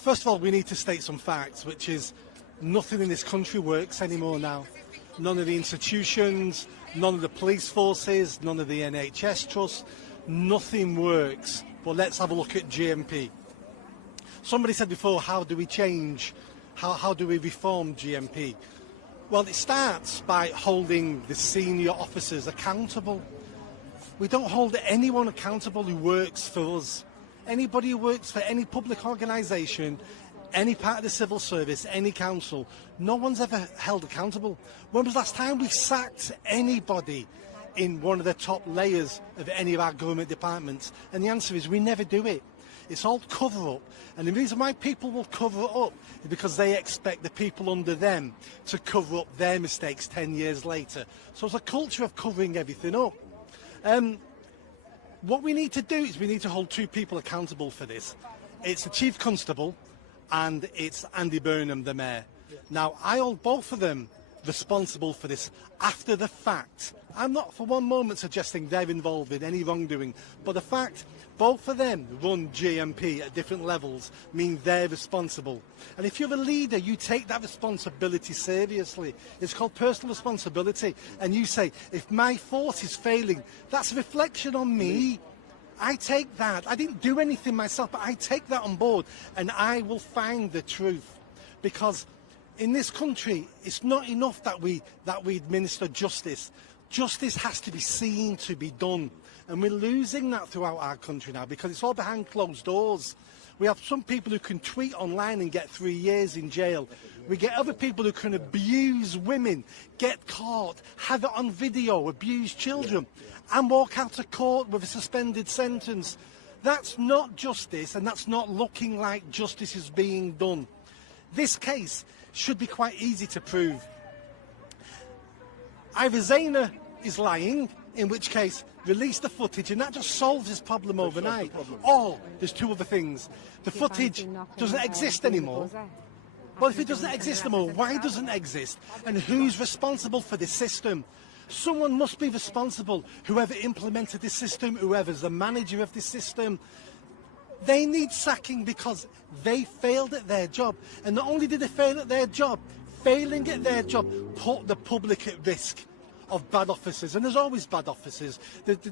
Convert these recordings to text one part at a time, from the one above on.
first of all, we need to state some facts, which is nothing in this country works anymore now. None of the institutions, none of the police forces, none of the NHS trusts, nothing works. But let's have a look at GMP. Somebody said before, how do we change? How do we reform GMP? Well, it starts by holding the senior officers accountable. We don't hold anyone accountable who works for us. Anybody who works for any public organisation, any part of the civil service, any council, no one's ever held accountable. When was the last time we sacked anybody in one of the top layers of any of our government departments? And the answer is we never do it. It's all cover-up. And the reason why people will cover it up is because they expect the people under them to cover up their mistakes 10 years later. So it's a culture of covering everything up. What we need to do is we need to hold two people accountable for this. It's the Chief Constable and it's Andy Burnham, the Mayor. Now, I hold both of them responsible for this after the fact. I'm not for one moment suggesting they're involved in any wrongdoing, but the fact both of them run GMP at different levels mean they're responsible. And if you're a leader, you take that responsibility seriously. It's called personal responsibility. And you say, if my force is failing, that's a reflection on me. I take that. I didn't do anything myself, but I take that on board and I will find the truth. Because in this country, it's not enough that we administer justice. Justice has to be seen to be done. And we're losing that throughout our country now because it's all behind closed doors. We have some people who can tweet online and get 3 years in jail. We get other people who can abuse women, get caught, have it on video, abuse children, and walk out of court with a suspended sentence. That's not justice, and that's not looking like justice is being done. This case should be quite easy to prove. Either Zaina is lying, in which case release the footage, and that just solves this problem overnight. Or there's two other things. The footage doesn't exist anymore. Well, if it doesn't exist anymore, why doesn't it exist? And who's responsible for this system? Someone must be responsible. Whoever implemented this system, whoever's the manager of this system, they need sacking because they failed at their job. And not only did they fail at their job, failing at their job put the public at risk of bad officers. And there's always bad officers.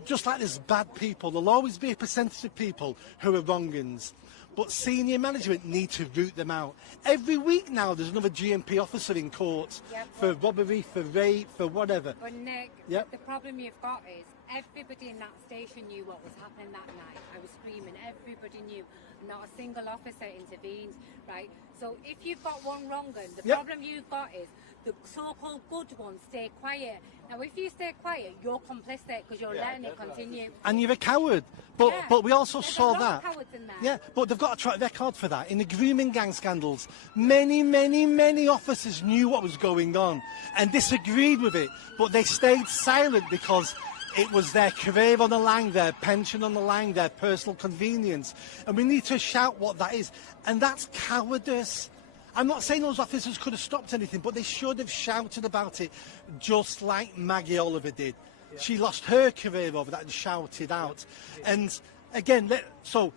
Just like there's bad people, there'll always be a percentage of people who are wrong-uns. But senior management need to root them out. Every week now there's another GMP officer in court for robbery, for rape, for whatever. But Nick, the problem you've got is everybody in that station knew what was happening that night. I was screaming, everybody knew. Not a single officer intervened, right? So if you've got one wrong, the problem you've got is the so-called good ones stay quiet. Now, if you stay quiet, you're complicit because you're letting it continue. And you're a coward. But we also saw that. Cowards in there. Yeah, but they've got a track record for that. In the grooming gang scandals, many officers knew what was going on and disagreed with it, but they stayed silent because it was their career on the line, their pension on the line, their personal convenience. And we need to shout what that is. And that's cowardice. I'm not saying those officers could have stopped anything, but they should have shouted about it, just like Maggie Oliver did. She lost her career over that and shouted out. And again, so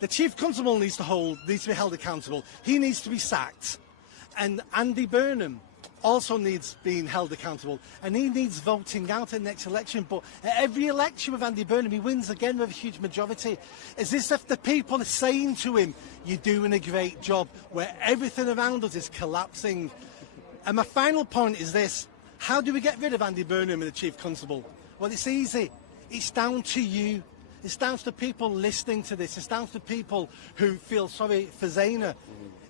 the Chief Constable needs to be held accountable. He needs to be sacked. And Andy Burnham also needs being held accountable, and he needs voting out in the next election. But at every election with Andy Burnham, he wins again with a huge majority. Is this if the people are saying to him, you're doing a great job, where everything around us is collapsing? And my final point is this: how do we get rid of Andy Burnham and the Chief Constable? Well, it's easy. It's down to you. It's down to the people listening to this. It's down to the people who feel sorry for Zaina.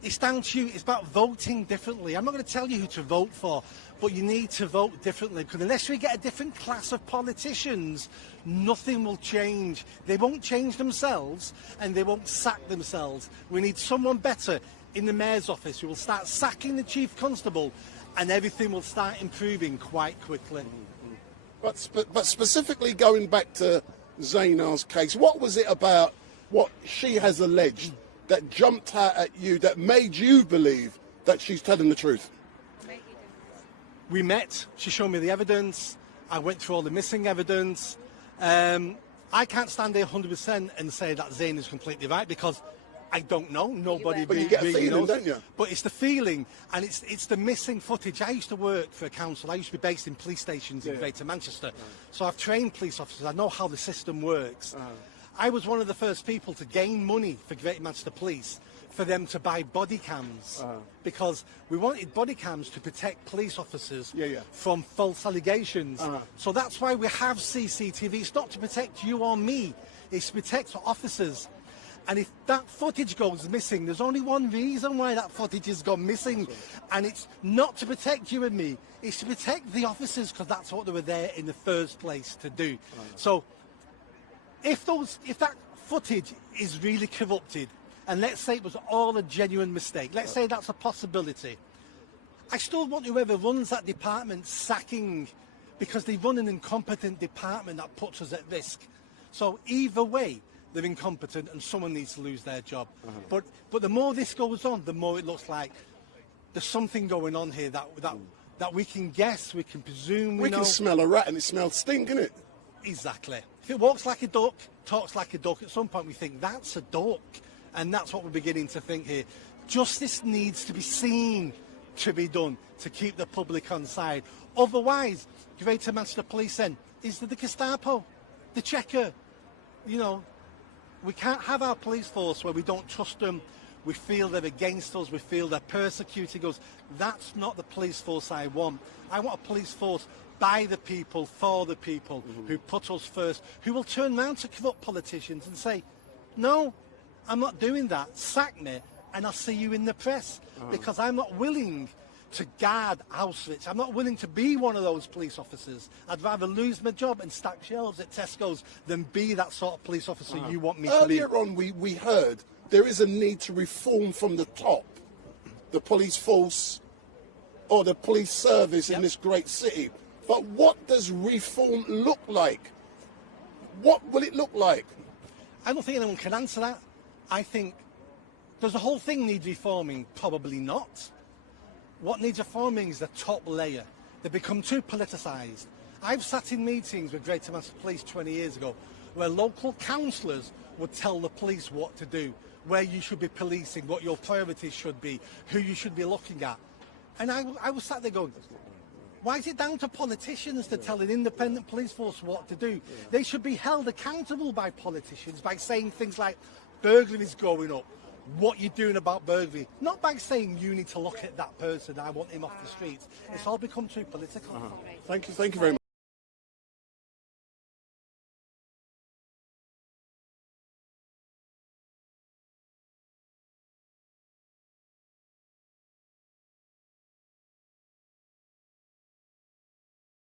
It's down to you. It's about voting differently. I'm not going to tell you who to vote for, but you need to vote differently, because unless we get a different class of politicians, nothing will change. They won't change themselves and they won't sack themselves. We need someone better in the Mayor's office who will start sacking the Chief Constable, and everything will start improving quite quickly. But specifically going back to Zaina's case, what was it about what she has alleged that jumped out at you, that made you believe that she's telling the truth? We met, she showed me the evidence, I went through all the missing evidence. I can't stand there 100% and say that Zaina's completely right, because I don't know. Nobody But you get a really feeling, knows. don't you? But it's the feeling, and it's the missing footage. I used to work for a council. I used to be based in police stations in Greater Manchester. So I've trained police officers. I know how the system works. I was one of the first people to gain money for Greater Manchester Police for them to buy body cams, because we wanted body cams to protect police officers from false allegations. So that's why we have CCTV. It's not to protect you or me. It's to protect officers. And if that footage goes missing, there's only one reason why that footage has gone missing. And it's not to protect you and me. It's to protect the officers, because that's what they were there in the first place to do. So if that footage is really corrupted, and let's say it was all a genuine mistake, let's say that's a possibility, I still want whoever runs that department sacking, because they run an incompetent department that puts us at risk. So either way, they're incompetent and someone needs to lose their job. But the more this goes on, the more it looks like there's something going on here that we can guess, we can presume, we know. can smell a rat and it smells stink, innit? Exactly. If it walks like a duck, talks like a duck, at some point we think that's a duck. And that's what we're beginning to think here. Justice needs to be seen to be done to keep the public on side. Otherwise, Greater Manchester Police then is the Gestapo, the checker. You know, we can't have our police force where we don't trust them, we feel they're against us, we feel they're persecuting us. That's not the police force I want. I want a police force by the people, for the people, who put us first, who will turn around to corrupt politicians and say, no, I'm not doing that, sack me, and I'll see you in the press, because I'm not willing to guard Auschwitz. I'm not willing to be one of those police officers. I'd rather lose my job and stack shelves at Tesco's than be that sort of police officer you want me to be. Earlier on, we heard there is a need to reform from the top the police force or the police service in this great city. But what does reform look like? What will it look like? I don't think anyone can answer that. I think, does the whole thing need reforming? Probably not. What needs reforming is the top layer. They become too politicised. I've sat in meetings with Greater Manchester Police 20 years ago where local councillors would tell the police what to do, where you should be policing, what your priorities should be, who you should be looking at. And I was sat there going, why is it down to politicians to tell an independent police force what to do? They should be held accountable by politicians by saying things like, burglary is going up. What you're doing about burglary, not by saying you need to look at that person, I want him off the streets. It's all become too political. Thank you very much.